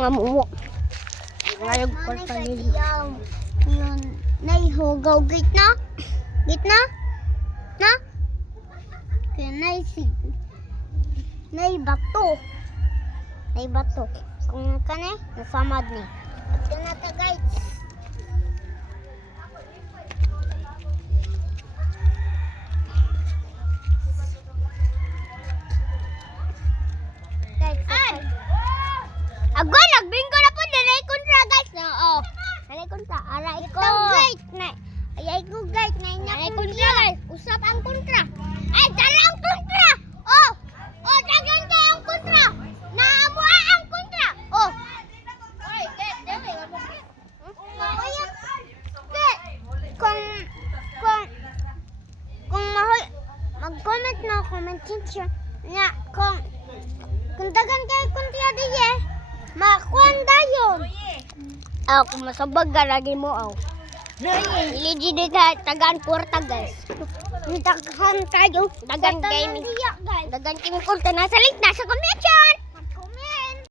mga mumo. Ngayog kwarta nila. Yun, naihugaw gitna? Gitna? Na? Kaya naibato. Naibato. Kung kani, nasamad ni. Ito na ta guys. Ago, nagbinggo na po. Nanay kontra guys. Oo. Nanay kontra. Aray ko. Ito guys. Ayay ko guys. Nanay kontra guys. Usap ang kontra. Ay, dala ang kontra. Oh. Oh, dagan kayo ang kontra. Naamua ang kontra. Oh. Oy, get. Kung mag-comment na comment section na kung dagan kayo kontra diye, makuan dayon. Oh, kung masabag ka, lagi mo, oh. Iligi din tagaan kwarta, guys. Daghan tayo. Dagan kayo. Diya guys. Dagan kayo kwarta. Nasa link na sa comment section.